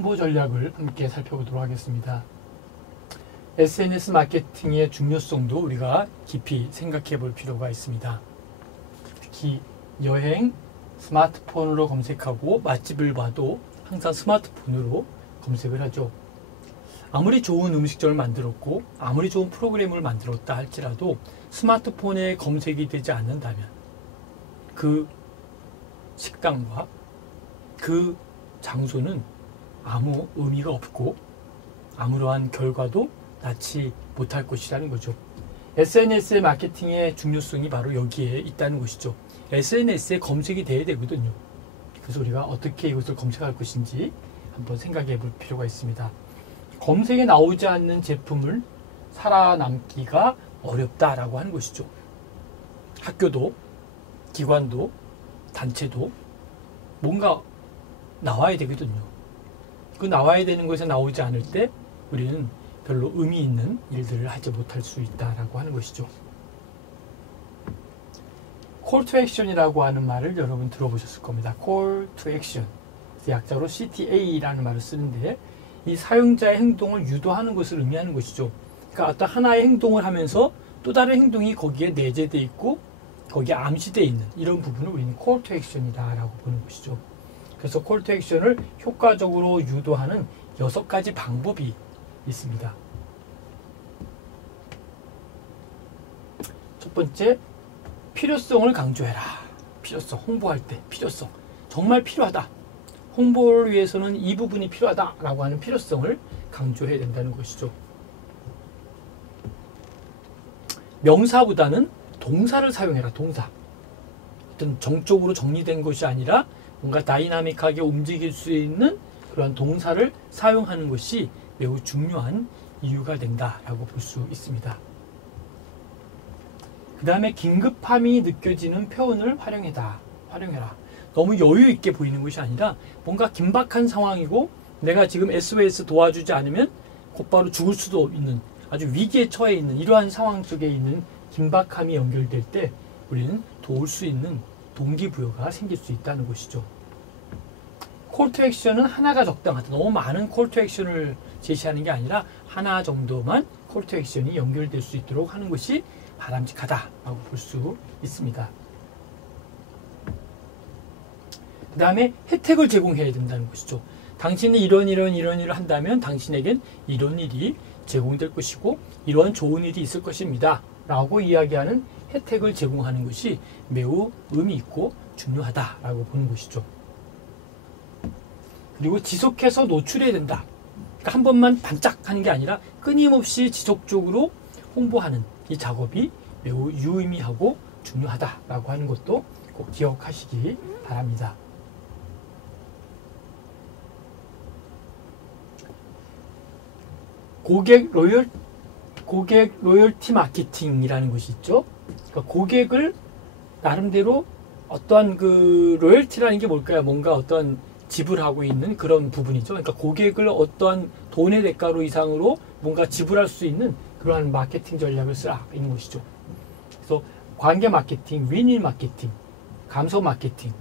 홍보 전략을 함께 살펴보도록 하겠습니다. SNS 마케팅의 중요성도 우리가 깊이 생각해 볼 필요가 있습니다. 특히 여행, 스마트폰으로 검색하고 맛집을 봐도 항상 스마트폰으로 검색을 하죠. 아무리 좋은 음식점을 만들었고 아무리 좋은 프로그램을 만들었다 할지라도 스마트폰에 검색이 되지 않는다면 그 식당과 그 장소는 아무 의미가 없고 아무러한 결과도 낳지 못할 것이라는 거죠. SNS의 마케팅의 중요성이 바로 여기에 있다는 것이죠. SNS에 검색이 돼야 되거든요. 그래서 우리가 어떻게 이것을 검색할 것인지 한번 생각해 볼 필요가 있습니다. 검색에 나오지 않는 제품을 살아남기가 어렵다라고 하는 것이죠. 학교도, 기관도, 단체도 뭔가 나와야 되거든요. 그 나와야 되는 것에 나오지 않을 때 우리는 별로 의미 있는 일들을 하지 못할 수 있다라고 하는 것이죠. Call to Action이라고 하는 말을 여러분 들어보셨을 겁니다. Call to Action. 약자로 CTA라는 말을 쓰는데 이 사용자의 행동을 유도하는 것을 의미하는 것이죠. 그러니까 어떤 하나의 행동을 하면서 또 다른 행동이 거기에 내재되어 있고 거기에 암시되어 있는 이런 부분을 우리는 Call to Action이다라고 보는 것이죠. 그래서 Call to Action을 효과적으로 유도하는 6가지 방법이 있습니다. 첫 번째, 필요성을 강조해라. 필요성, 홍보할 때 필요성. 정말 필요하다. 홍보를 위해서는 이 부분이 필요하다라고 하는 필요성을 강조해야 된다는 것이죠. 명사보다는 동사를 사용해라. 동사. 어떤 정적으로 정리된 것이 아니라 뭔가 다이나믹하게 움직일 수 있는 그런 동사를 사용하는 것이 매우 중요한 이유가 된다라고 볼 수 있습니다. 그 다음에 긴급함이 느껴지는 표현을 활용해라. 너무 여유 있게 보이는 것이 아니라 뭔가 긴박한 상황이고 내가 지금 SOS 도와주지 않으면 곧바로 죽을 수도 있는 아주 위기에 처해 있는 이러한 상황 속에 있는 긴박함이 연결될 때 우리는 도울 수 있는 동기부여가 생길 수 있다는 것이죠. 콜 투 액션은 하나가 적당하다. 너무 많은 콜 투 액션을 제시하는 게 아니라 하나 정도만 콜 투 액션이 연결될 수 있도록 하는 것이 바람직하다라고 볼 수 있습니다. 그 다음에 혜택을 제공해야 된다는 것이죠. 당신이 이런 일을 한다면 당신에겐 이런 일이 제공될 것이고 이러한 좋은 일이 있을 것입니다. 라고 이야기하는 혜택을 제공하는 것이 매우 의미 있고 중요하다라고 보는 것이죠. 그리고 지속해서 노출해야 된다. 그러니까 한 번만 반짝하는 게 아니라 끊임없이 지속적으로 홍보하는 이 작업이 매우 유의미하고 중요하다라고 하는 것도 꼭 기억하시기 바랍니다. 고객 로열티 마케팅이라는 것이 있죠. 그러니까 고객을 나름대로 어떠한 그 로열티라는 게 뭘까요? 뭔가 어떤 지불하고 있는 그런 부분이죠. 그러니까 고객을 어떠한 돈의 대가로 이상으로 뭔가 지불할 수 있는 그러한 마케팅 전략을 쓰라 있는 것이죠. 그래서 관계 마케팅, 윈윈 마케팅, 감소 마케팅.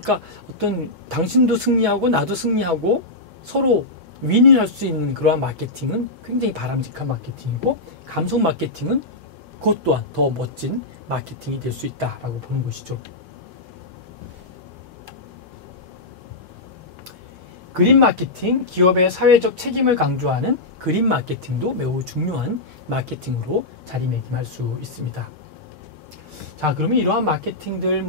그러니까 어떤 당신도 승리하고 나도 승리하고 서로 윈윈할 수 있는 그러한 마케팅은 굉장히 바람직한 마케팅이고 감소 마케팅은 그것 또한 더 멋진 마케팅이 될 수 있다라고 보는 것이죠. 그린 마케팅, 기업의 사회적 책임을 강조하는 그린 마케팅도 매우 중요한 마케팅으로 자리매김할 수 있습니다. 자, 그러면 이러한 마케팅들,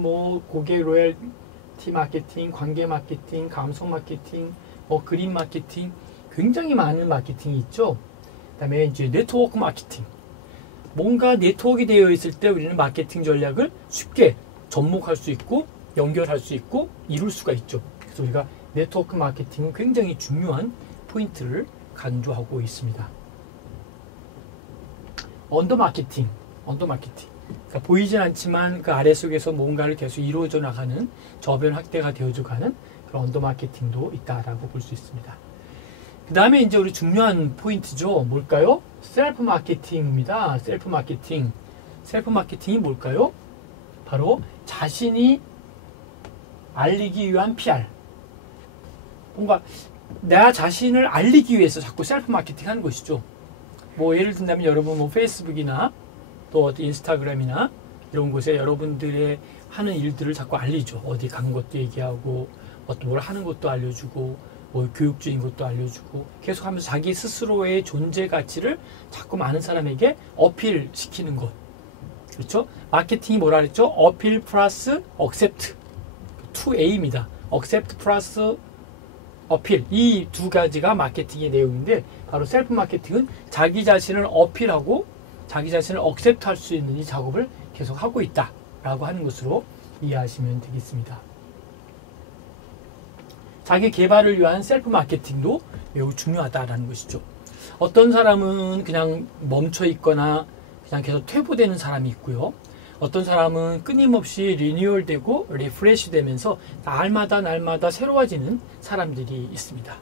고객 로열티 마케팅, 관계 마케팅, 감성 마케팅, 그린 마케팅, 굉장히 많은 마케팅이 있죠. 그 다음에 이제 네트워크 마케팅. 뭔가 네트워크가 되어 있을 때 우리는 마케팅 전략을 쉽게 접목할 수 있고, 연결할 수 있고, 이룰 수가 있죠. 그래서 우리가 네트워크 마케팅은 굉장히 중요한 포인트를 강조하고 있습니다. 언더 마케팅. 그러니까 보이진 않지만 그 아래속에서 뭔가를 계속 이루어져 나가는 저변 확대가 되어져 가는 그런 언더 마케팅도 있다라고 볼 수 있습니다. 그 다음에 이제 우리 중요한 포인트죠. 뭘까요? 셀프 마케팅입니다. 셀프 마케팅이 뭘까요? 바로 자신이 알리기 위한 PR. 뭔가 나 자신을 알리기 위해서 자꾸 셀프 마케팅 하는 것이죠. 뭐 예를 든다면 여러분 뭐 페이스북이나 또 어디 인스타그램이나 이런 곳에 여러분들의 하는 일들을 자꾸 알리죠. 어디 간 것도 얘기하고 어떤 뭘 하는 것도 알려주고 뭐 교육적인 것도 알려주고 계속하면서 자기 스스로의 존재 가치를 자꾸 많은 사람에게 어필시키는 것. 그렇죠? 마케팅이 뭐라 그랬죠? 어필 플러스 억셉트 2A입니다. 억셉트 플러스 어필, 이 두 가지가 마케팅의 내용인데 바로 셀프 마케팅은 자기 자신을 어필하고 자기 자신을 억셉트 할 수 있는 이 작업을 계속 하고 있다 라고 하는 것으로 이해하시면 되겠습니다. 자기 개발을 위한 셀프 마케팅도 매우 중요하다라는 것이죠. 어떤 사람은 그냥 멈춰 있거나 그냥 계속 퇴보되는 사람이 있고요. 어떤 사람은 끊임없이 리뉴얼되고 리프레시 되면서 날마다 새로워지는 사람들이 있습니다.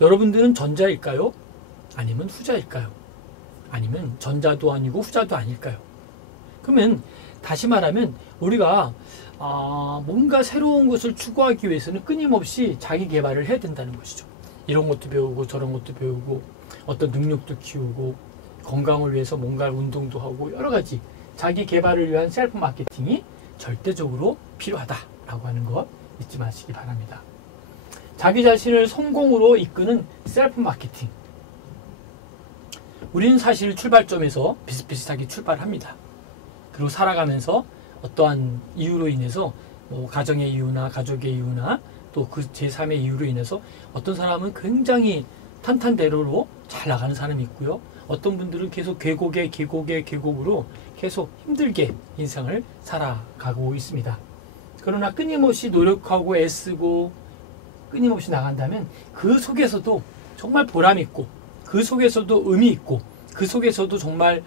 여러분들은 전자일까요? 아니면 후자일까요? 아니면 전자도 아니고 후자도 아닐까요? 그러면 다시 말하면 우리가 뭔가 새로운 것을 추구하기 위해서는 끊임없이 자기 개발을 해야 된다는 것이죠. 이런 것도 배우고 저런 것도 배우고 어떤 능력도 키우고 건강을 위해서 뭔가 운동도 하고 여러 가지 자기 개발을 위한 셀프 마케팅이 절대적으로 필요하다라고 하는 것 잊지 마시기 바랍니다. 자기 자신을 성공으로 이끄는 셀프 마케팅. 우리는 사실 출발점에서 비슷비슷하게 출발합니다. 그리고 살아가면서 어떠한 이유로 인해서 뭐 가정의 이유나 가족의 이유나 또 그 제3의 이유로 인해서 어떤 사람은 굉장히 탄탄대로로 잘 나가는 사람이 있고요. 어떤 분들은 계속 계곡으로 계속 힘들게 인생을 살아가고 있습니다. 그러나 끊임없이 노력하고 애쓰고 끊임없이 나간다면 그 속에서도 정말 보람 있고 그 속에서도 의미 있고 그 속에서도 정말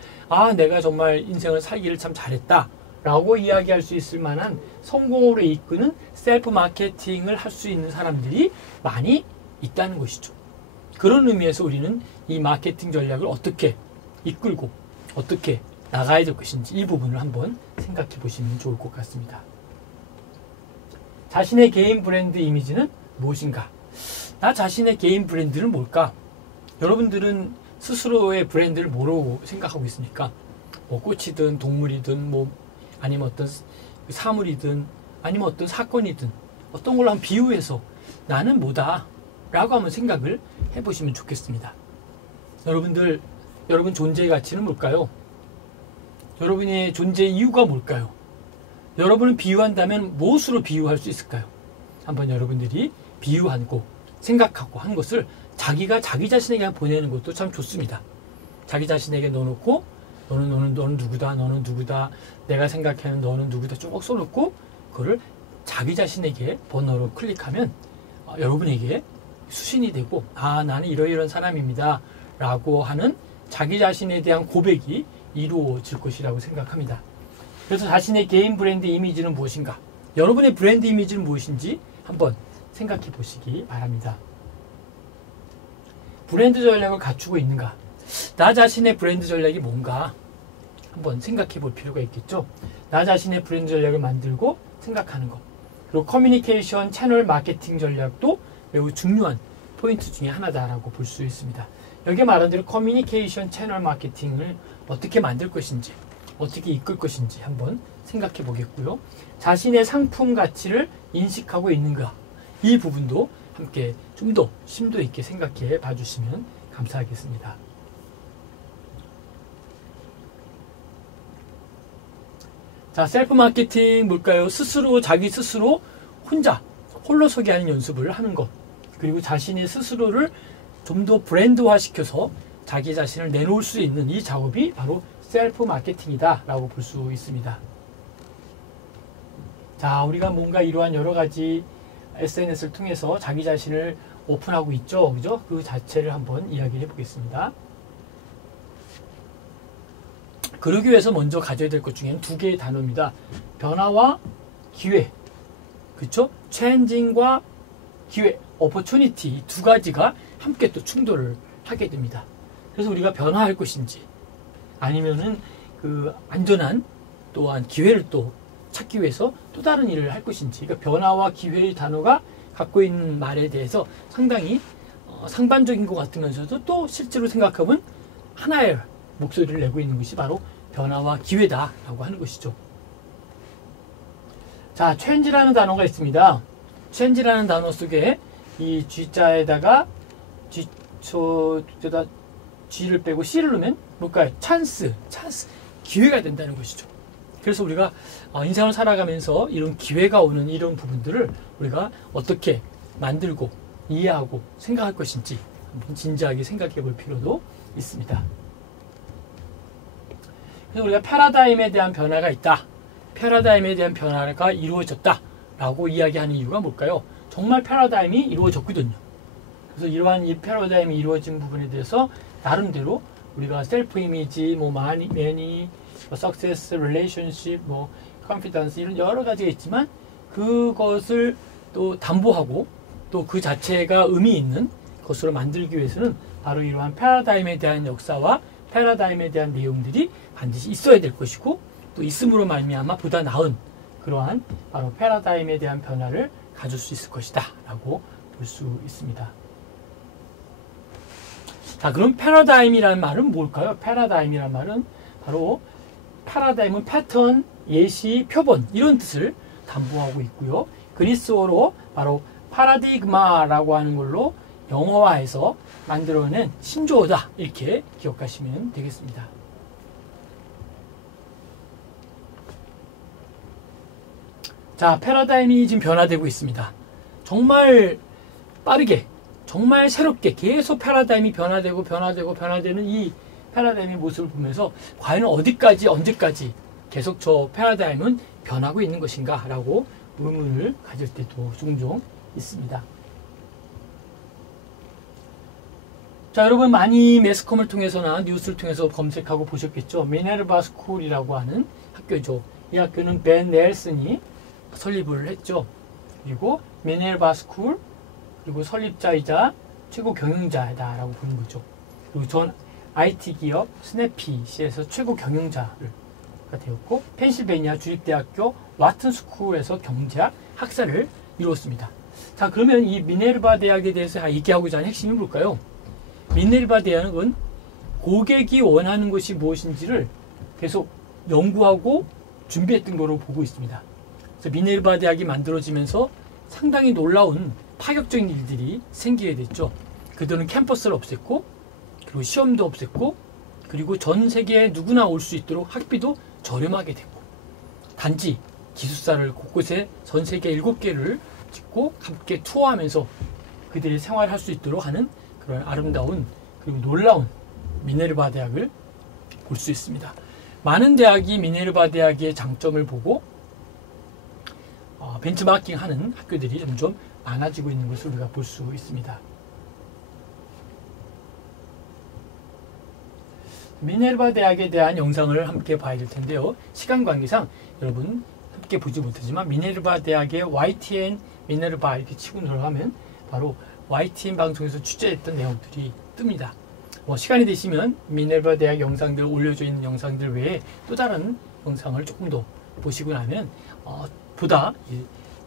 내가 정말 인생을 살기를 참 잘했다 라고 이야기할 수 있을 만한 성공으로 이끄는 셀프 마케팅을 할 수 있는 사람들이 많이 있다는 것이죠. 그런 의미에서 우리는 이 마케팅 전략을 어떻게 이끌고 어떻게 나가야 될 것인지 이 부분을 한번 생각해 보시면 좋을 것 같습니다. 자신의 개인 브랜드 이미지는 무엇인가? 나 자신의 개인 브랜드는 뭘까? 여러분들은 스스로의 브랜드를 뭐로 생각하고 있습니까? 뭐 꽃이든 동물이든 뭐 아니면 어떤 사물이든 아니면 어떤 사건이든 어떤 걸로 한번 비유해서 나는 뭐다 라고 한번 생각을 해보시면 좋겠습니다. 여러분 존재의 가치는 뭘까요? 여러분의 존재의 이유가 뭘까요? 여러분을 비유한다면 무엇으로 비유할 수 있을까요? 한번 여러분들이 비유하고 생각하고 한 것을 자기가 자기 자신에게 보내는 것도 참 좋습니다. 자기 자신에게 넣어놓고 너는 누구다 내가 생각하는 너는 누구다 쭉 써놓고 그거를 자기 자신에게 번호로 클릭하면 여러분에게 수신이 되고 나는 이러이러한 사람입니다 라고 하는 자기 자신에 대한 고백이 이루어질 것이라고 생각합니다. 그래서 자신의 개인 브랜드 이미지는 무엇인가? 여러분의 브랜드 이미지는 무엇인지 한번 생각해 보시기 바랍니다. 브랜드 전략을 갖추고 있는가? 나 자신의 브랜드 전략이 뭔가 한번 생각해 볼 필요가 있겠죠. 나 자신의 브랜드 전략을 만들고 생각하는 것. 그리고 커뮤니케이션 채널 마케팅 전략도 매우 중요한 포인트 중에 하나다라고 볼 수 있습니다. 여기 말한 대로 커뮤니케이션 채널 마케팅을 어떻게 만들 것인지 어떻게 이끌 것인지 한번 생각해 보겠고요. 자신의 상품 가치를 인식하고 있는가? 이 부분도 함께 좀 더 심도 있게 생각해 봐주시면 감사하겠습니다. 자, 셀프 마케팅 뭘까요? 자기 스스로 홀로서기 하는 연습을 하는 것. 그리고 자신의 스스로를 좀 더 브랜드화 시켜서 자기 자신을 내놓을 수 있는 이 작업이 바로 셀프 마케팅이다 라고 볼 수 있습니다. 자, 우리가 뭔가 이러한 여러 가지 SNS를 통해서 자기 자신을 오픈하고 있죠. 그죠? 그 자체를 한번 이야기를 해보겠습니다. 그러기 위해서 먼저 가져야 될 것 중에는 두 개의 단어입니다. 변화와 기회. 그렇죠? changing과 기회, opportunity 두 가지가 함께 또 충돌을 하게 됩니다. 그래서 우리가 변화할 것인지 아니면은 그 안전한 또한 기회를 또 찾기 위해서 또 다른 일을 할 것인지, 그러니까 변화와 기회의 단어가 갖고 있는 말에 대해서 상당히 상반적인 것 같으면서도 또 실제로 생각하면 하나의 목소리를 내고 있는 것이 바로 변화와 기회다라고 하는 것이죠. 자, change라는 단어가 있습니다. change라는 단어 속에 이 G자에다가 G를 빼고 C를 넣으면 뭘까요? 찬스, 기회가 된다는 것이죠. 그래서 우리가 인생을 살아가면서 이런 기회가 오는 이런 부분들을 우리가 어떻게 만들고 이해하고 생각할 것인지 한번 진지하게 생각해 볼 필요도 있습니다. 그래서 우리가 패러다임에 대한 변화가 있다. 패러다임에 대한 변화가 이루어졌다. 라고 이야기하는 이유가 뭘까요? 정말 패러다임이 이루어졌거든요. 그래서 이러한 이 패러다임이 이루어진 부분에 대해서 나름대로 우리가 셀프 이미지, many, success, relationship, confidence 이런 여러 가지가 있지만 그것을 또 담보하고 또 그 자체가 의미 있는 것으로 만들기 위해서는 바로 이러한 패러다임에 대한 역사와 패러다임에 대한 내용들이 반드시 있어야 될 것이고 또 있음으로 말미암아 보다 나은 그러한 바로 패러다임에 대한 변화를 가질 수 있을 것이다 라고 볼 수 있습니다. 자, 그럼 패러다임이라는 말은 뭘까요? 패러다임이라는 말은 바로 패러다임은 패턴, 예시, 표본 이런 뜻을 담보하고 있고요. 그리스어로 바로 파라디그마라고 하는 걸로 영어화해서 만들어낸 신조어다 이렇게 기억하시면 되겠습니다. 자, 패러다임이 지금 변화되고 있습니다. 정말 빠르게, 정말 새롭게 계속 패러다임이 변화되는 이 패러다임의 모습을 보면서 과연 어디까지, 언제까지 계속 저 패러다임은 변하고 있는 것인가 라고 의문을 가질 때도 종종 있습니다. 자, 여러분 많이 매스컴을 통해서나 뉴스를 통해서 검색하고 보셨겠죠. 미네르바 스쿨이라고 하는 학교죠. 이 학교는 벤 넬슨이 설립을 했죠. 그리고 미네르바 스쿨, 그리고 설립자이자 최고 경영자다라고 보는 거죠. 그리고 전 IT 기업 스냅핏에서 최고 경영자가 되었고, 펜실베니아 주립대학교 와튼 스쿨에서 경제학 학사를 이루었습니다. 자, 그러면 이 미네르바 대학에 대해서 얘기하고자 하는 핵심이 뭘까요? 미네르바 대학은 고객이 원하는 것이 무엇인지를 계속 연구하고 준비했던 거로 보고 있습니다. 그래서 미네르바 대학이 만들어지면서 상당히 놀라운 파격적인 일들이 생기게 됐죠. 그들은 캠퍼스를 없앴고, 그리고 시험도 없앴고, 그리고 전 세계에 누구나 올 수 있도록 학비도 저렴하게 됐고, 단지 기숙사를 곳곳에 전 세계 7개를 짓고 함께 투어하면서 그들이 생활할 수 있도록 하는 그런 아름다운 그리고 놀라운 미네르바 대학을 볼 수 있습니다. 많은 대학이 미네르바 대학의 장점을 보고 벤치마킹하는 학교들이 점점 많아지고 있는 것을 우리가 볼 수 있습니다. 미네르바 대학에 대한 영상을 함께 봐야 될 텐데요. 시간 관계상 여러분 함께 보지 못하지만 미네르바 대학의 YTN 미네르바 이렇게 치고 들어가면 바로 YTN 방송에서 취재했던 내용들이 뜹니다. 시간이 되시면 미네르바 대학 영상들 올려져 있는 영상들 외에 또 다른 영상을 조금 더 보시고 나면 보다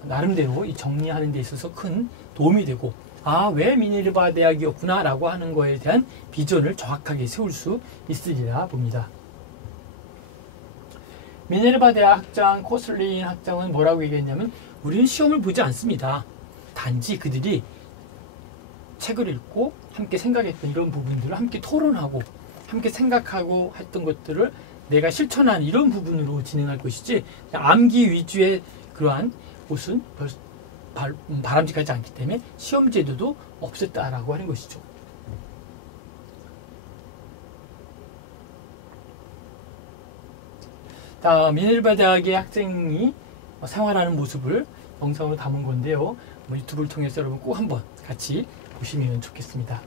나름대로 이 정리하는 데 있어서 큰 도움이 되고 왜 미네르바 대학이었구나 라고 하는 거에 대한 비전을 정확하게 세울 수 있으리라 봅니다. 미네르바 대학 학장 코슬린 학장은 뭐라고 얘기했냐면 우리는 시험을 보지 않습니다. 단지 그들이 책을 읽고 함께 생각했던 이런 부분들을 함께 토론하고 함께 생각하고 했던 것들을 내가 실천한 이런 부분으로 진행할 것이지 암기 위주의 그러한 곳은 바람직하지 않기 때문에 시험 제도도 없앴다라고 하는 것이죠. 미네르바 대학의 학생이 생활하는 모습을 영상으로 담은 건데요. 유튜브를 통해서 여러분 꼭 한번 같이 보시면 좋겠습니다.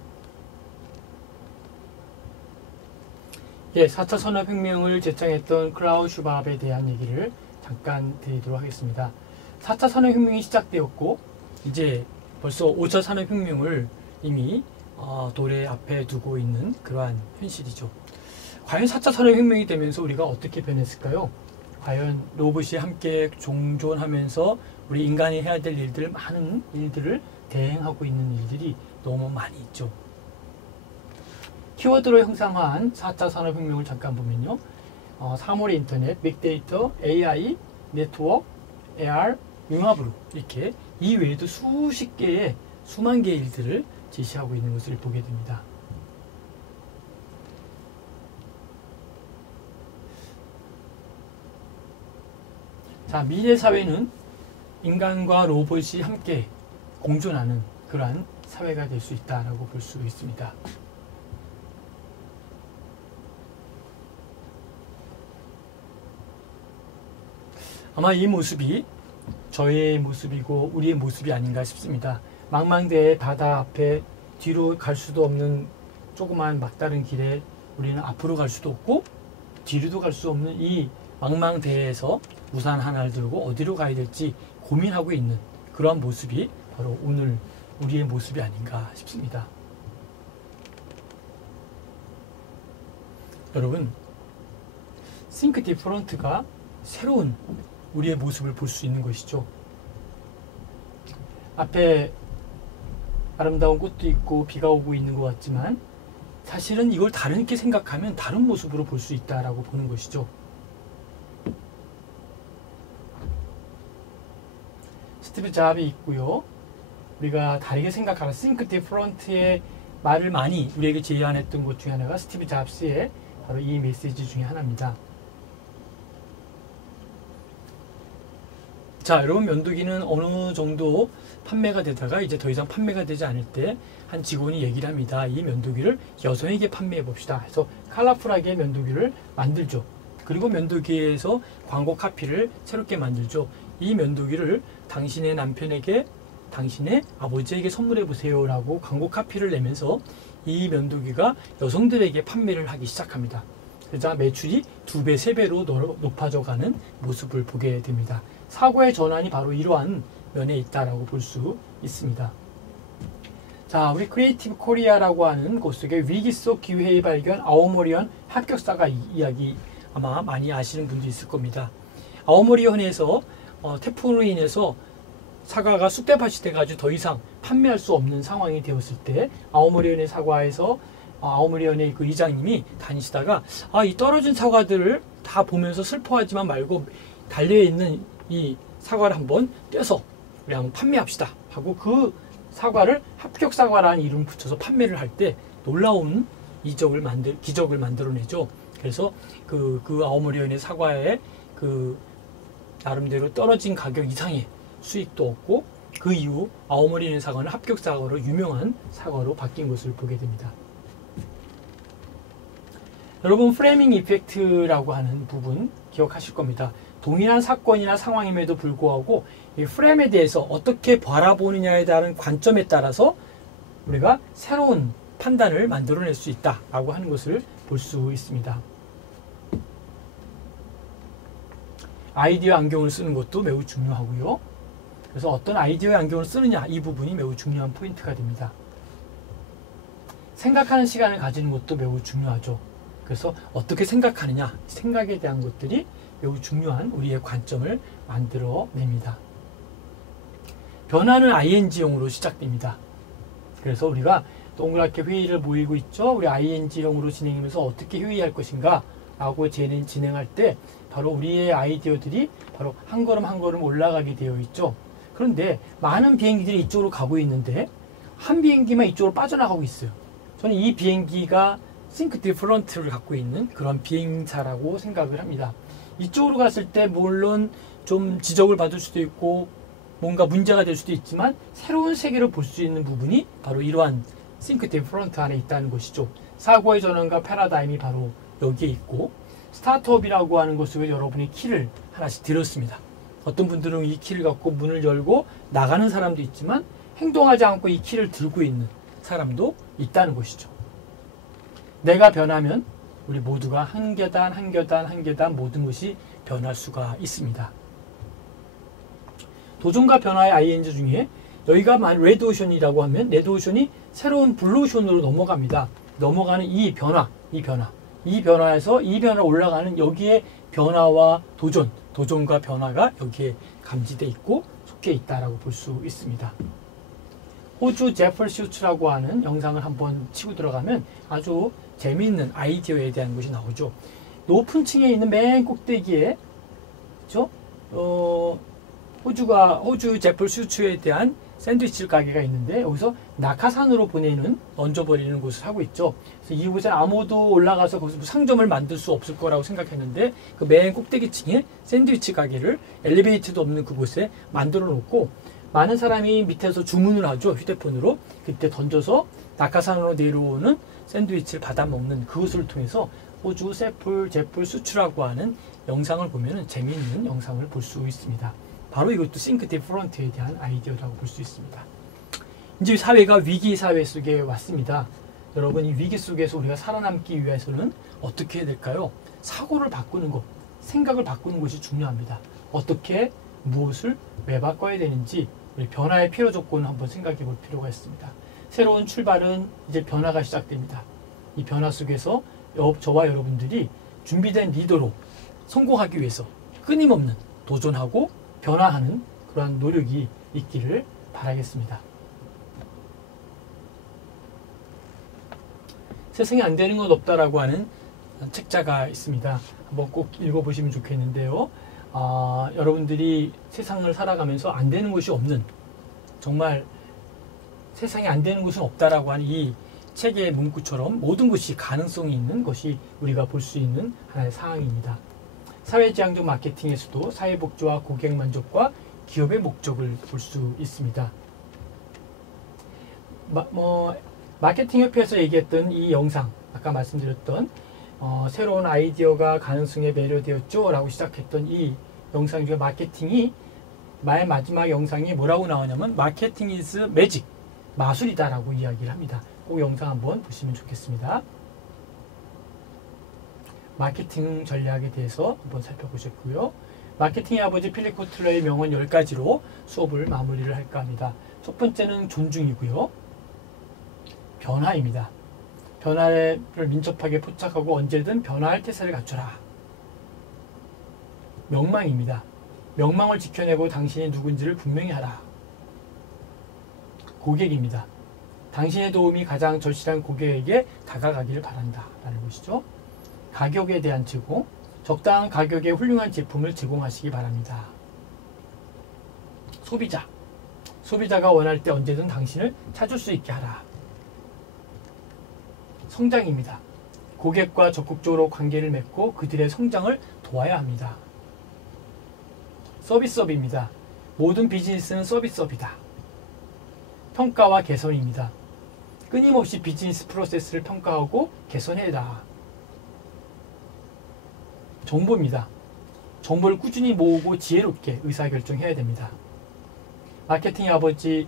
4차 산업혁명을 제창했던 클라우스 슈밥에 대한 얘기를 잠깐 드리도록 하겠습니다. 4차 산업혁명이 시작되었고 이제 벌써 5차 산업혁명을 이미 도래 앞에 두고 있는 그러한 현실이죠. 과연 4차 산업혁명이 되면서 우리가 어떻게 변했을까요? 과연 로봇이 함께 종존하면서 우리 인간이 해야 될 일들, 많은 일들을 대행하고 있는 일들이 너무 많이 있죠. 키워드로 형상화한 4차 산업혁명을 잠깐 보면요. 사물의 인터넷, 빅데이터, AI, 네트워크, AR, 융합으로 이렇게 이 외에도 수십 개의 수만 개의 일들을 제시하고 있는 것을 보게 됩니다. 자, 미래 사회는 인간과 로봇이 함께 공존하는 그러한 사회가 될 수 있다라고 볼 수 있습니다. 아마 이 모습이 저의 모습이고 우리의 모습이 아닌가 싶습니다. 망망대해 바다 앞에 뒤로 갈 수도 없는 조그만 막다른 길에 우리는 앞으로 갈 수도 없고 뒤로도 갈 수 없는 이 망망대해에서 우산 하나를 들고 어디로 가야 될지 고민하고 있는 그러한 모습이 바로 오늘 우리의 모습이 아닌가 싶습니다. 여러분, Think Different가 새로운 우리의 모습을 볼 수 있는 것이죠. 앞에 아름다운 꽃도 있고 비가 오고 있는 것 같지만 사실은 이걸 다르게 생각하면 다른 모습으로 볼 수 있다라고 보는 것이죠. 스티브 잡이 있고요. 우리가 다르게 생각하는 Think Different의 말을 많이 우리에게 제안했던 것 중에 하나가 스티브 잡스의 바로 이 메시지 중에 하나입니다. 자, 여러분, 면도기는 어느 정도 판매가 되다가 이제 더 이상 판매가 되지 않을 때 한 직원이 얘기를 합니다. 이 면도기를 여성에게 판매해 봅시다. 해서 컬러풀하게 면도기를 만들죠. 그리고 면도기에서 광고 카피를 새롭게 만들죠. 이 면도기를 당신의 남편에게, 당신의 아버지에게 선물해 보세요 라고 광고 카피를 내면서 이 면도기가 여성들에게 판매를 하기 시작합니다. 그러자 매출이 2배, 3배로 높아져가는 모습을 보게 됩니다. 사고의 전환이 바로 이러한 면에 있다라고 볼 수 있습니다. 자, 우리 크리에이티브 코리아라고 하는 곳 속에 위기 속 기회의 발견 아오모리현 합격사가 이야기 아마 많이 아시는 분도 있을 겁니다. 아오모리현에서 태풍으로 인해서 사과가 쑥대밭이 돼가지고 더 이상 판매할 수 없는 상황이 되었을 때 아오모리현의 사과에서 아오모리현의 그 이장님이 다니시다가 이 떨어진 사과들을 다 보면서 슬퍼하지만 말고 달려있는 이 사과를 한번 떼서 우리 한번 판매합시다 하고 그 사과를 합격 사과라는 이름을 붙여서 판매를 할 때 놀라운 기적을 만들어내죠. 그래서 그 아오모리현의 사과의 그 나름대로 떨어진 가격 이상의 수익도 얻고 그 이후 아오모리현의 사과는 합격 사과로 유명한 사과로 바뀐 것을 보게 됩니다. 여러분, 프레이밍 이펙트라고 하는 부분 기억하실 겁니다. 동일한 사건이나 상황임에도 불구하고 이 프레임에 대해서 어떻게 바라보느냐에 따른 관점에 따라서 우리가 새로운 판단을 만들어낼 수 있다라고 하는 것을 볼 수 있습니다. 아이디어 안경을 쓰는 것도 매우 중요하고요. 그래서 어떤 아이디어의 안경을 쓰느냐, 이 부분이 매우 중요한 포인트가 됩니다. 생각하는 시간을 가지는 것도 매우 중요하죠. 그래서 어떻게 생각하느냐, 생각에 대한 것들이 매우 중요한 우리의 관점을 만들어냅니다. 변화는 ing형으로 시작됩니다. 그래서 우리가 동그랗게 회의를 모이고 있죠. 우리 ing형으로 진행하면서 어떻게 회의할 것인가 라고 진행할 때 바로 우리의 아이디어들이 바로 한 걸음 한 걸음 올라가게 되어 있죠. 그런데 많은 비행기들이 이쪽으로 가고 있는데 한 비행기만 이쪽으로 빠져나가고 있어요. 저는 이 비행기가 Think Different를 갖고 있는 그런 비행사라고 생각을 합니다. 이쪽으로 갔을 때 물론 좀 지적을 받을 수도 있고 뭔가 문제가 될 수도 있지만 새로운 세계를 볼 수 있는 부분이 바로 이러한 Think Different 안에 있다는 것이죠. 사고의 전환과 패러다임이 바로 여기에 있고, 스타트업이라고 하는 곳 속에 여러분이 키를 하나씩 들었습니다. 어떤 분들은 이 키를 갖고 문을 열고 나가는 사람도 있지만 행동하지 않고 이 키를 들고 있는 사람도 있다는 것이죠. 내가 변하면 우리 모두가 한 계단 한 계단 한 계단 모든 것이 변할 수가 있습니다. 도전과 변화의 ING 중에 여기가 레드오션이라고 하면 레드오션이 새로운 블루오션으로 넘어갑니다. 넘어가는 이 변화에서 이 변화 올라가는 여기에 변화와 도전과 변화가 여기에 감지되어 있고 속해 있다라고 볼 수 있습니다. 호주 제펄슈츠라고 하는 영상을 한번 치고 들어가면 아주 재미있는 아이디어에 대한 것이 나오죠. 높은 층에 있는 맨 꼭대기에, 그죠? 호주 제펄슈츠에 대한 샌드위치 가게가 있는데 여기서 낙하산으로 얹어버리는 곳을 하고 있죠. 그래서 이곳에 아무도 올라가서 거기서 상점을 만들 수 없을 거라고 생각했는데 그 맨 꼭대기층에 샌드위치 가게를 엘리베이터도 없는 그곳에 만들어 놓고 많은 사람이 밑에서 주문을 하죠. 휴대폰으로. 그때 던져서 낙하산으로 내려오는 샌드위치를 받아 먹는 그것을 통해서 호주 제펄슈츠라고 하는 영상을 보면 재미있는 영상을 볼 수 있습니다. 바로 이것도 싱크 디퍼런트에 대한 아이디어라고 볼 수 있습니다. 이제 사회가 위기 사회 속에 왔습니다. 여러분, 이 위기 속에서 우리가 살아남기 위해서는 어떻게 해야 될까요? 사고를 바꾸는 것, 생각을 바꾸는 것이 중요합니다. 어떻게, 무엇을, 왜 바꿔야 되는지 우리 변화의 필요 조건을 한번 생각해 볼 필요가 있습니다. 새로운 출발은 이제 변화가 시작됩니다. 이 변화 속에서 저와 여러분들이 준비된 리더로 성공하기 위해서 끊임없는 도전하고 변화하는 그러한 노력이 있기를 바라겠습니다. 세상에 안 되는 건 없다라고 하는 책자가 있습니다. 한번 꼭 읽어보시면 좋겠는데요. 여러분들이 세상을 살아가면서 안 되는 것이 없는, 정말 세상에 안 되는 것은 없다라고 하는 이 책의 문구처럼 모든 것이 가능성이 있는 것이 우리가 볼 수 있는 하나의 사항입니다. 사회지향적 마케팅에서도 사회복지와 고객만족과 기업의 목적을 볼 수 있습니다. 마케팅협회에서 얘기했던 이 영상, 아까 말씀드렸던 새로운 아이디어가 가능성에 매료되었죠 라고 시작했던 이 영상 중에 마케팅이 맨 마지막 영상이 뭐라고 나오냐면 마케팅 is magic, 마술이다 라고 이야기를 합니다. 꼭 영상 한번 보시면 좋겠습니다. 마케팅 전략에 대해서 한번 살펴보셨고요. 마케팅의 아버지 필립 코틀러의 명언 10가지로 수업을 마무리를 할까 합니다. 첫 번째는 존중이고요. 변화입니다. 변화를 민첩하게 포착하고 언제든 변화할 태세를 갖춰라. 명망입니다. 명망을 지켜내고 당신이 누군지를 분명히 하라. 고객입니다. 당신의 도움이 가장 절실한 고객에게 다가가기를 바란다 라는 것이죠. 가격에 대한 제공, 적당한 가격에 훌륭한 제품을 제공하시기 바랍니다. 소비자가 원할 때 언제든 당신을 찾을 수 있게 하라. 성장입니다. 고객과 적극적으로 관계를 맺고 그들의 성장을 도와야 합니다. 서비스업입니다. 모든 비즈니스는 서비스업이다. 평가와 개선입니다. 끊임없이 비즈니스 프로세스를 평가하고 개선해라. 정보입니다. 정보를 꾸준히 모으고 지혜롭게 의사결정해야 됩니다. 마케팅의 아버지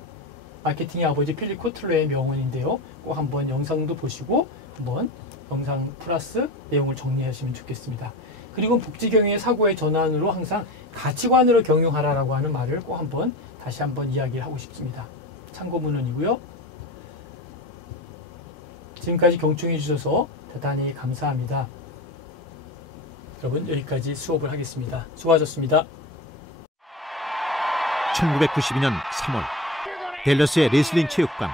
필립 코틀러의 명언인데요. 꼭 한번 영상도 보시고 한번 영상 플러스 내용을 정리하시면 좋겠습니다. 그리고 복지경영의 사고의 전환으로 항상 가치관으로 경영하라라고 하는 말을 꼭 다시 한번 이야기를 하고 싶습니다. 참고문헌이고요. 지금까지 경청해 주셔서 대단히 감사합니다. 여러분, 여기까지 수업을 하겠습니다. 수고하셨습니다. 1992년 3월 댈러스의 레슬링 체육관.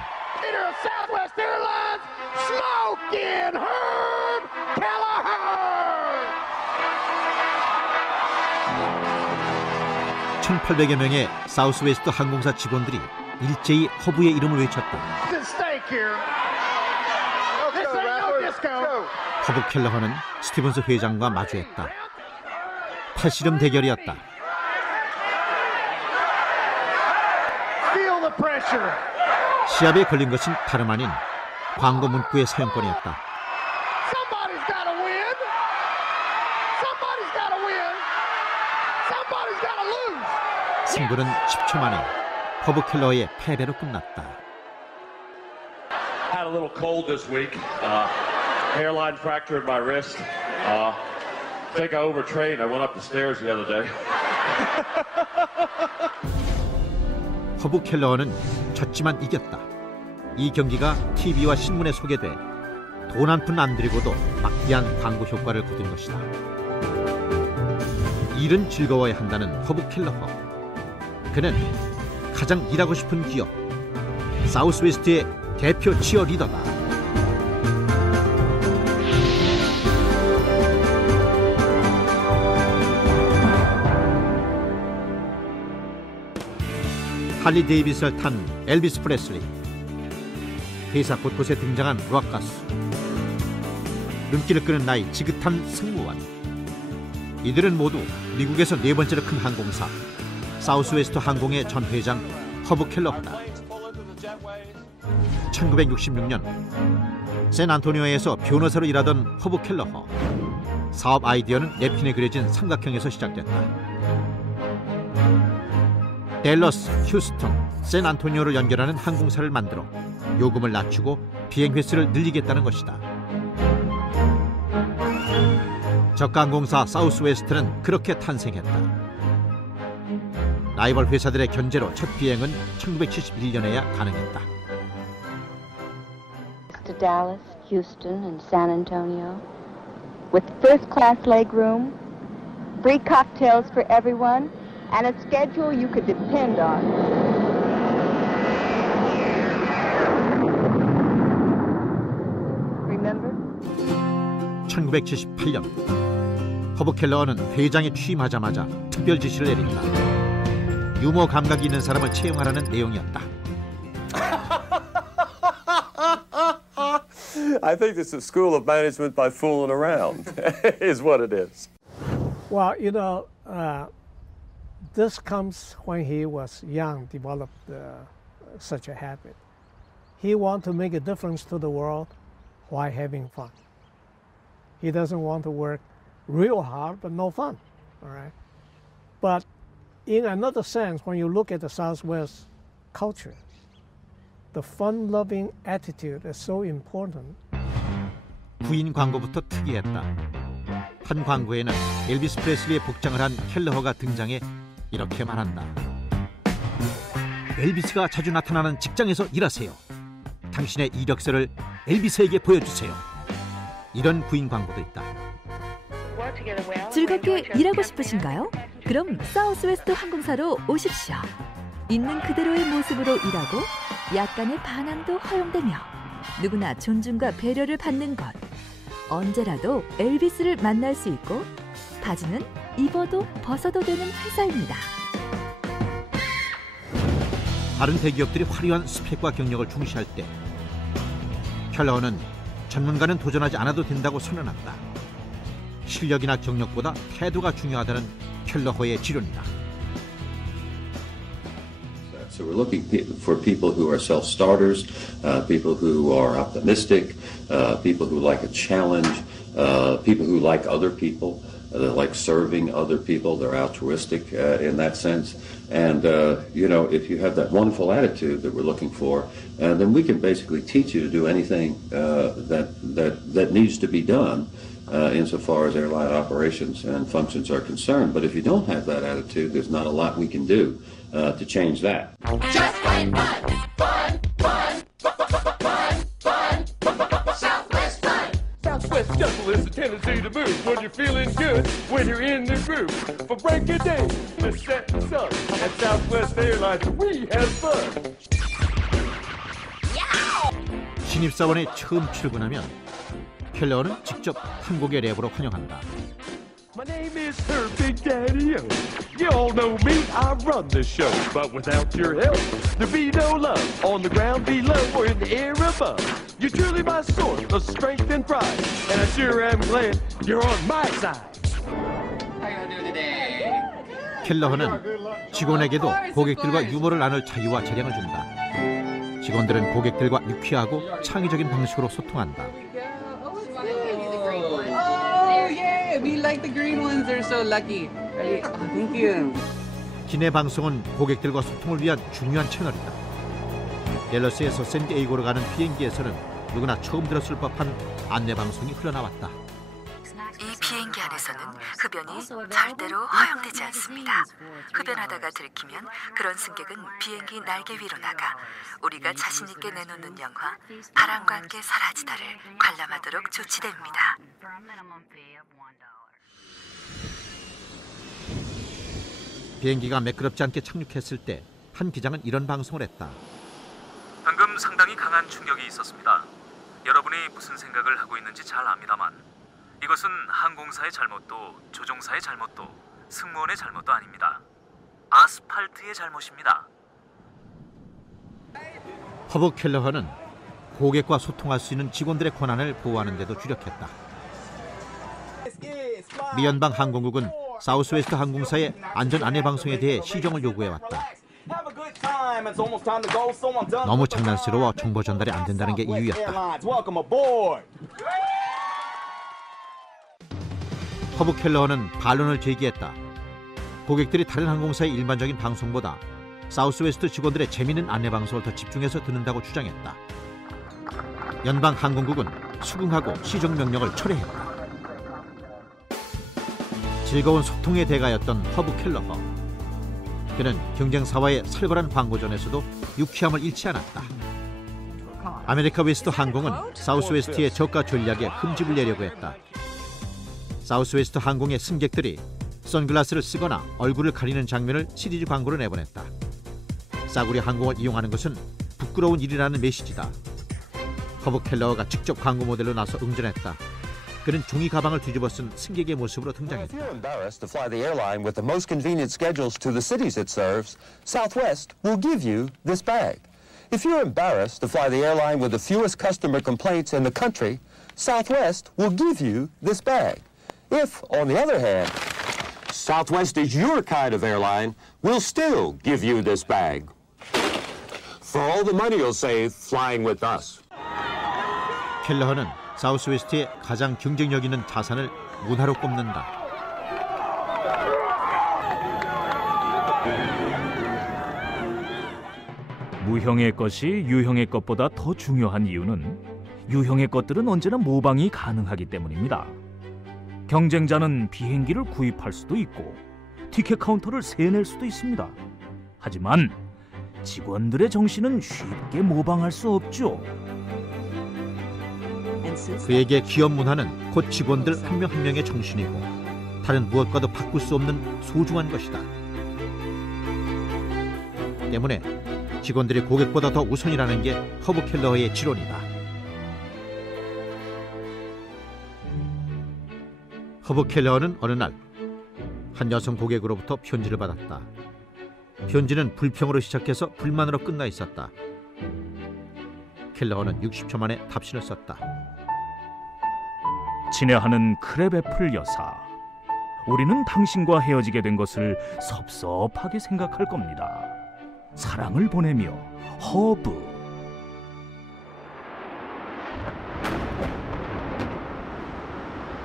1800여 명의 사우스웨스트 항공사 직원들이 일제히 허브의 이름을 외쳤다. 허브 켈러허는 스티븐스 회장과 마주했다. 팔씨름 대결이었다. 시합에 걸린 것은 다름 아닌 광고 문구의 사용권이었다. 승부는 10초 만에 허브 켈러의 패배로 끝났다. Had a little cold this week. Hairline fracture in my wrist. I think I overtrained. I went up the stairs the other day. 허브 켈러는 졌지만 이겼다. 이 경기가 TV와 신문에 소개돼 돈 한 푼 안 들이고도 막대한 광고 효과를 거둔 것이다. 일은 즐거워야 한다는 허브 켈러허. 그는 가장 일하고 싶은 기업 사우스웨스트의 대표 치어리더다. 할리 데이비스를 탄 엘비스 프레슬리, 회사 곳곳에 등장한 록 가수, 눈길을 끄는 나이 지긋한 승무원. 이들은 모두 미국에서 네 번째로 큰 항공사 사우스웨스트 항공의 전 회장 허브 켈러다. 1966년 샌안토니오에서 변호사로 일하던 허브 켈러허. 사업 아이디어는 냅킨에 그려진 삼각형에서 시작됐다. 댈러스, 휴스턴, 샌안토니오를 연결하는 항공사를 만들어 요금을 낮추고 비행 횟수를 늘리겠다는 것이다. 저가 항공사 사우스웨스트는 그렇게 탄생했다. 라이벌 회사들의 견제로 첫 비행은 1971년에야 가능했다. To Dallas, Houston, and San Antonio, with first-class legroom, free cocktails for everyone, and a schedule you could depend on. Remember? 1978년 허브 켈러는 회장에 취임하자마자 특별 지시를 내린다. 유머 감각이 있는 사람을 채용하라는 내용이었다. I think it's a school of management by fooling around, is what it is. Well, you know, this comes when he was young, developed such a habit. He wants to make a difference to the world while having fun. He doesn't want to work real hard, but no fun, all right? But in another sense, when you look at the Southwest culture, the fun-loving attitude is so important. 부인 광고부터 특이했다. 한 광고에는 엘비스 프레슬리의 복장을 한 켈러허가 등장해 이렇게 말한다. 엘비스가 자주 나타나는 직장에서 일하세요. 당신의 이력서를 엘비스에게 보여주세요. 이런 부인 광고도 있다. 즐겁게 일하고 싶으신가요? 그럼 사우스웨스트 항공사로 오십시오. 있는 그대로의 모습으로 일하고 약간의 반항도 허용되며 누구나 존중과 배려를 받는 것. 언제라도 엘비스를 만날 수 있고 바지는 입어도 벗어도 되는 회사입니다. 다른 대기업들이 화려한 스펙과 경력을 중시할 때 켈러허는 전문가는 도전하지 않아도 된다고 선언한다. 실력이나 경력보다 태도가 중요하다는 켈러허의 지론이다. So we're looking for people who are self-starters, people who are optimistic, people who like a challenge, people who like other people, they like serving other people, they're altruistic in that sense. And, you know, if you have that wonderful attitude that we're looking for, then we can basically teach you to do anything that needs to be done insofar as airline operations and functions are concerned. But if you don't have that attitude, there's not a lot we can do to change that. Just plain fun, fun, fun, fun, fun, fun, Southwest fun. Southwest Shuffle is a tendency to move when you're feeling good, when you're in the groove. For break a day, to set the sun. At Southwest Airlines, we have fun. 신입사원이 처음 출근하면 켈러는 직접 한국의 랩으로 환영한다. My name is Her Big Daddy O. You all know me, I run the show. But without your help, there'd be no love. On the ground below or in the air above. You're truly my source of strength and pride. And I sure am glad you're on my side. 켈러허는 직원에게도 고객들과 유머를 나눌 자유와 재량을 준다. 직원들은 고객들과 유쾌하고 창의적인 방식으로 소통한다. We like the green ones. They're so lucky. Right? Oh, thank you. 기내 방송은 고객들과 소통을 위한 중요한 채널이다. 댈러스에서 샌디에이고로 가는 비행기에서는 누구나 처음 들었을 법한 안내 방송이 흘러나왔다. 이 비행기 안에서는 흡연이 절대로 허용되지 않습니다. 흡연하다가 들키면 그런 승객은 비행기 날개 위로 나가 우리가 자신 있게 내놓는 영화 바람과 함께 사라지다를 관람하도록 조치됩니다. 비행기가 매끄럽지 않게 착륙했을 때 한 기장은 이런 방송을 했다. 방금 상당히 강한 충격이 있었습니다. 여러분이 무슨 생각을 하고 있는지 잘 압니다만 이것은 항공사의 잘못도 조종사의 잘못도 승무원의 잘못도 아닙니다. 아스팔트의 잘못입니다. 허브 켈러허는 고객과 소통할 수 있는 직원들의 권한을 보호하는 데도 주력했다. 미 연방 항공국은 사우스웨스트 항공사의 안전 안내 방송에 대해 시정을 요구해왔다. 너무 장난스러워 정보 전달이 안 된다는 게 이유였다. 허브 켈러허는 반론을 제기했다. 고객들이 다른 항공사의 일반적인 방송보다 사우스웨스트 직원들의 재미있는 안내 방송을 더 집중해서 듣는다고 주장했다. 연방 항공국은 수긍하고 시정 명령을 철회했다. 즐거운 소통의 대가였던 허브 켈러허. 그는 경쟁사와의 살벌한 광고전에서도 유쾌함을 잃지 않았다. 아메리카 웨스트 항공은 사우스웨스트의 저가 전략에 흠집을 내려고 했다. 사우스웨스트 항공의 승객들이 선글라스를 쓰거나 얼굴을 가리는 장면을 시리즈 광고로 내보냈다. 싸구려 항공을 이용하는 것은 부끄러운 일이라는 메시지다. 허브 켈러가 직접 광고 모델로 나서 응전했다. 그는 종이 가방을 뒤집어 쓴 승객의 모습으로 등장했다. If you're embarrassed to fly the airline with the most convenient schedules to the cities it serves, Southwest will give you this bag. If you're embarrassed to fly the airline with the fewest customer complaints in the country, Southwest will give you this bag. If, on the other hand, Southwest is your kind of airline, we'll still give you this bag. For all the money you'll save flying with us. 켈러허는 사우스웨스트의 가장 경쟁력 있는 자산을 문화로 꼽는다. 무형의 것이 유형의 것보다 더 중요한 이유는 유형의 것들은 언제나 모방이 가능하기 때문입니다. 경쟁자는 비행기를 구입할 수도 있고 티켓 카운터를 세낼 수도 있습니다. 하지만 직원들의 정신은 쉽게 모방할 수 없죠. 그에게 기업 문화는 곧 직원들 한 명 한 명의 정신이고 다른 무엇과도 바꿀 수 없는 소중한 것이다. 때문에 직원들이 고객보다 더 우선이라는 게 허브 켈러의 지론이다. 허브 켈러는 어느 날 한 여성 고객으로부터 편지를 받았다. 편지는 불평으로 시작해서 불만으로 끝나 있었다. 켈러는 60초 만에 답신을 썼다. 친애하는 크랩애플 여사, 우리는 당신과 헤어지게 된 것을 섭섭하게 생각할 겁니다. 사랑을 보내며 허브.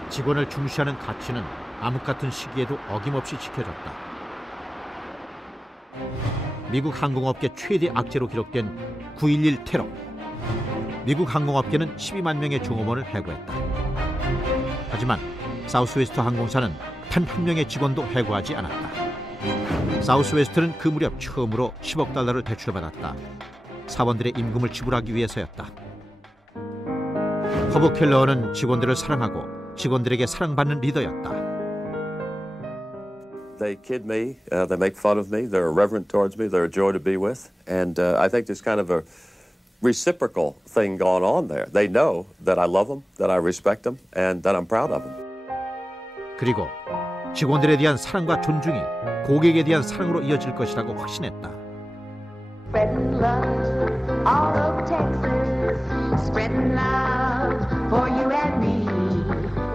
직원을 중시하는 가치는 암흑 같은 시기에도 어김없이 지켜졌다. 미국 항공업계 최대 악재로 기록된 9.11 테러. 미국 항공업계는 12만 명의 종업원을 해고했다. 하지만 사우스웨스트 항공사는 단 한 명의 직원도 해고하지 않았다. 사우스웨스트는 그 무렵 처음으로 10억 달러를 대출받았다. 사원들의 임금을 지불하기 위해서였다. 허브 켈러는 직원들을 사랑하고 직원들에게 사랑받는 리더였다. They kid me, they make fun of me, they're irreverent towards me, they're a joy to be with, and I think there's kind of a reciprocal thing going on there. They know that I love them, that I respect them, and that I'm proud of them. 그리고 직원들에 대한 사랑과 존중이 고객에 대한 사랑으로 이어질 것이라고 확신했다. Spreading love all over Texas, spreading love for you and me.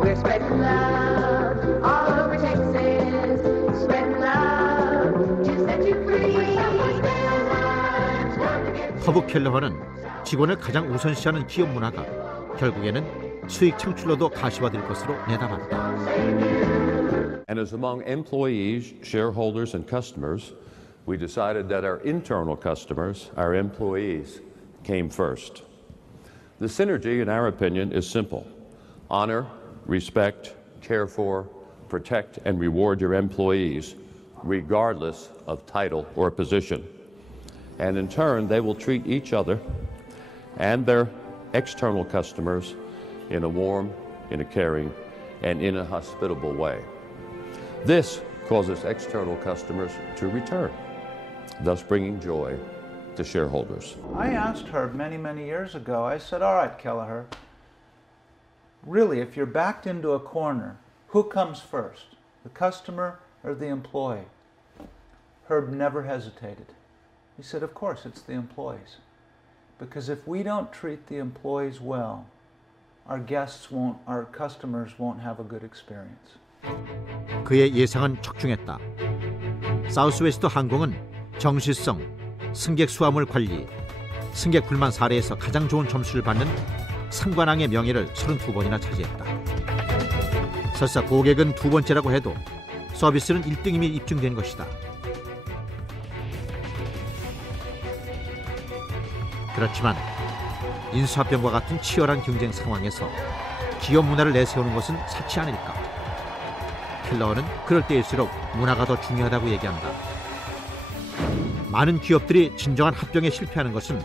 We're spreading love all over Texas, spreading love to set you free. 허브 켈러는 직원을 가장 우선시하는 기업 문화가 결국에는 수익 창출로도 가시화될 것으로 내다봤다. And as among employees, shareholders, and customers, we decided that our internal customers, our employees, came first. The synergy, in our opinion, is simple. Honor, respect, care for, protect, and reward your employees, regardless of title or position. And in turn, they will treat each other and their external customers in a warm, in a caring, and in a hospitable way. This causes external customers to return, thus bringing joy the shareholders. I asked Herb many years ago, I said, all right, Kelleher, really, if you're backed into a corner, who comes first, the customer or the employee? Herb never hesitated. He said, of course, it's the employees. Because if we don't treat the employees well, our customers won't have a good experience. 그의 예상은 적중했다. 사우스웨스트 항공은 정실성, 승객 수화물 관리, 승객 불만 사례에서 가장 좋은 점수를 받는 상관왕의 명예를 32번이나 차지했다. 설사 고객은 두 번째라고 해도 서비스는 1등임이 입증된 것이다. 그렇지만 인수합병과 같은 치열한 경쟁 상황에서 기업 문화를 내세우는 것은 사치 않을까? 켈러는 그럴 때일수록 문화가 더 중요하다고 얘기한다. 많은 기업들이 진정한 합병에 실패하는 것은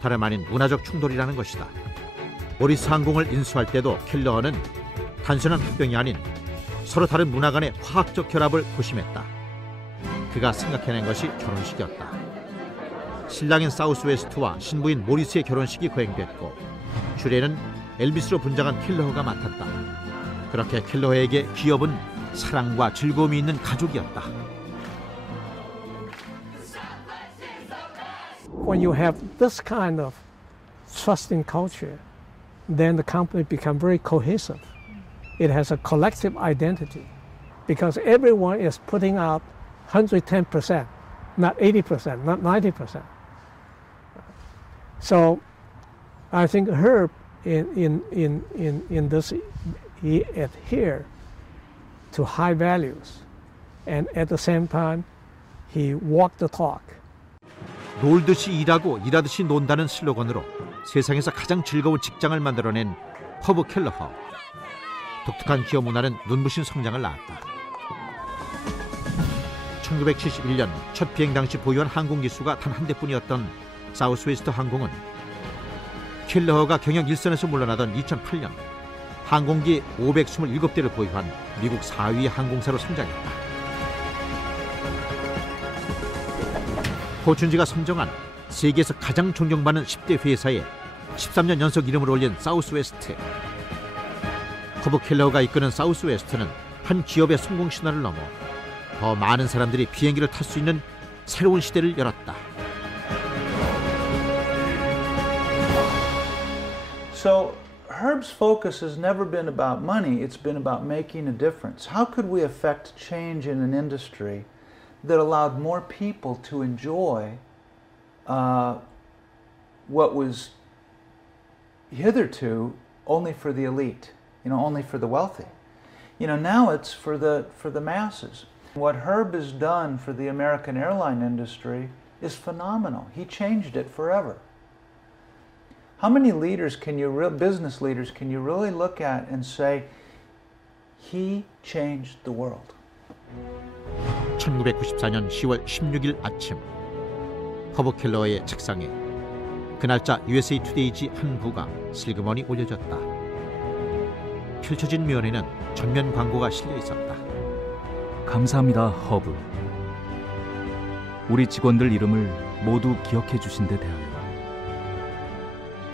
다름 아닌 문화적 충돌이라는 것이다. 모리스 항공을 인수할 때도 켈러는 단순한 합병이 아닌 서로 다른 문화 간의 화학적 결합을 고심했다. 그가 생각해낸 것이 결혼식이었다. 신랑인 사우스웨스트와 신부인 모리스의 결혼식이 거행됐고 주례는 엘비스로 분장한 켈러가 맡았다. 그렇게 켈러에게 기업은 사랑과 즐거움이 있는 가족이었다. When you have this kind of trusting culture, then the company becomes very cohesive. It has a collective identity because everyone is putting out 110%, not 80%, not 90%. So I think Herb in this, he adhered to high values, and at the same time, he walked the talk. 놀듯이 일하고 일하듯이 논다는 슬로건으로 세상에서 가장 즐거운 직장을 만들어낸 허브 켈러허. 독특한 기업 문화는 눈부신 성장을 낳았다. 1971년 첫 비행 당시 보유한 항공 기수가 단 한 대뿐이었던 사우스웨스트 항공은 켈러허가 경영 일선에서 물러나던 2008년 항공기 527대를 보유한 미국 4위 항공사로 성장했다. 포춘지가 선정한 세계에서 가장 존경받는 10대 회사에 13년 연속 이름을 올린 사우스웨스트. 허브 켈러허가 이끄는 사우스웨스트는 한 기업의 성공 신화를 넘어 더 많은 사람들이 비행기를 탈 수 있는 새로운 시대를 열었다. So Herb's focus has never been about money, it's been about making a difference. How could we affect change in an industry that allowed more people to enjoy what was hitherto only for the elite, only for the wealthy. Now it's for the masses. What Herb has done for the American airline industry is phenomenal. He changed it forever. How many leaders business leaders can you really look at and say, he changed the world? 1994년 10월 16일 아침 허브 켈러의 책상에 그 날짜 USA 투데이지 한 부가 슬그머니 올려졌다. 펼쳐진 면에는 전면 광고가 실려 있었다. 감사합니다, 허브. 우리 직원들 이름을 모두 기억해 주신 데 대하여.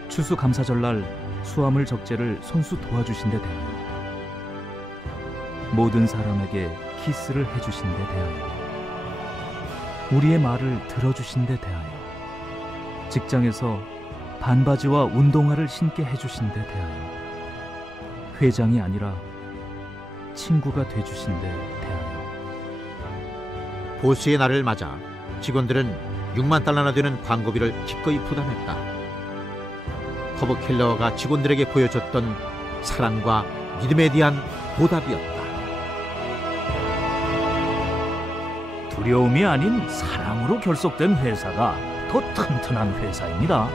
추수감사절날 수화물 적재를 손수 도와주신 데 대하여. 모든 사람에게 키스를 해주신 데 대하여. 우리의 말을 들어주신 데 대하여. 직장에서 반바지와 운동화를 신게 해주신 데 대하여. 회장이 아니라 친구가 돼주신 데 대하여. 보수의 날을 맞아 직원들은 6만 달러나 되는 광고비를 기꺼이 부담했다. 허브 켈러가 직원들에게 보여줬던 사랑과 믿음에 대한 보답이었다. 두려움이 아닌 사랑으로 결속된 회사가 더 튼튼한 회사입니다.